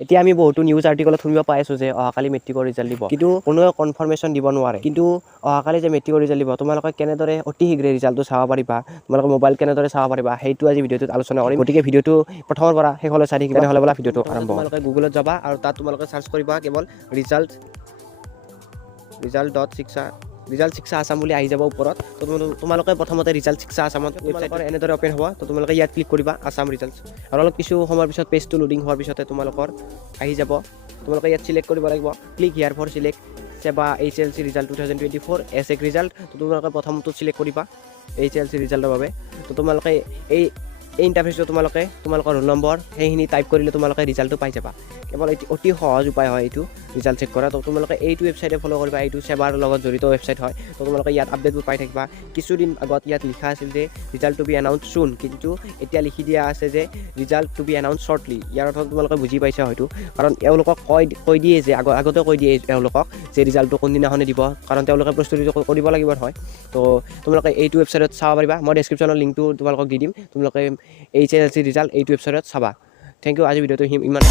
এতিয়া আমি বহুতো নিউজ আৰ্টিকলত শুনিব পাই আছো যে অহাকালি মেট্ৰিকৰ ৰিজাল্ট দিব কিন্তু কোনোৱে কনফাৰ্মেশ্যন দিব নোৱাৰে কিন্তু অহাকালি যে মেট্ৰিকৰ ৰিজাল্ট দিব তোমালোকে কেনেদৰে অতি শীঘ্ৰে ৰিজাল্টটো চাব পাৰিবা তোমালোকে মোবাইল কেনেদৰে চাব পাৰিবা সেইটো আজি ভিডিঅ'টোত আলোচনা কৰিম গতিকে ভিডিঅ'টো প্ৰথমৰ পৰা শেষলৈ চাই থাকিবা তেনেহ'লে বলা ভিডিঅ'টো আৰম্ভ তোমালোকে গুগলত যাবা আৰু তাত তোমালোকে সাৰ্চ কৰিবা কেৱল ৰিজাল্ট শিক্ষা আসাম বুলি আহি যাব ওপৰত তো তোমালোকে প্ৰথমতে ৰিজাল্ট শিক্ষা আসামত ৱেবছাইটৰ এনেদৰে ওপেন হ'ব তো তোমালোকে ইয়াত ক্লিক কৰিবা আসাম ৰিজাল্টছ আৰু অলপ কিছু সময়ৰ পিছত পেজটো লোডিং হোৱাৰ পিছতে তোমালোকৰ আহি যাব তোমালোকে ইয়াত সিলেক্ট কৰিব লাগিব ক্লিক হিয়াৰ ফৰ সিলেক্ট সেবা HSLC ৰিজাল্ট 2024 এছেক ৰিজাল্ট তো তোমালোকে প্ৰথমটো সিলেক্ট কৰিবা HSLC ৰিজাল্টৰ বাবে তো তোমালোকে এই ইণ্টাৰফেচটো তোমালোকৰ ৰোল নম্বৰ সেইখিনি টাইপ কৰিলে তোমালোকে ৰিজাল্টটো পাই যাবা কেৱল অতি সহজ উপায় হয় এইটো ৰিজাল্ট চেক কৰা তো তোমালোকে এইটো ৱেবছাইটে ফলো কৰিবা এইটো সেৱাৰ লগত জড়িত ৱেবছাইট হয় তো তোমালোকে ইয়াত আপডেটবোৰ পাই থাকিবা কিছুদিন আগত ইয়াত লিখা আছিল যে ৰিজাল্ট টু বি এনাউন্স সুন কিন্তু এতিয়া লিখি দিয়া আছে যে result two B announce shortly ইয়াৰ অৰ্থ তোমালোকে বুজি পাইছা হয়তো কাৰণ এওঁলোকক কৈ দিয়ে যে আগতে কৈ দিয়ে এওঁলোকক যে ৰিজাল্টটো কোনদিনাখনে দিব কাৰণ তেওঁলোকে প্ৰস্তুতি কৰিব লাগিব হয় তো তোমালোকে এইটো ৱেবছাইটত চাব পাৰিবা মই ডেছক্ৰিপশ্যনৰ লিংকটো তোমালোকক দি দিম তোমালোকে HSLC ৰিজাল্ট এইটো ৱেবছাইটত চাবা থেংক ইউ আজি ভিডিঅ'টো ইমান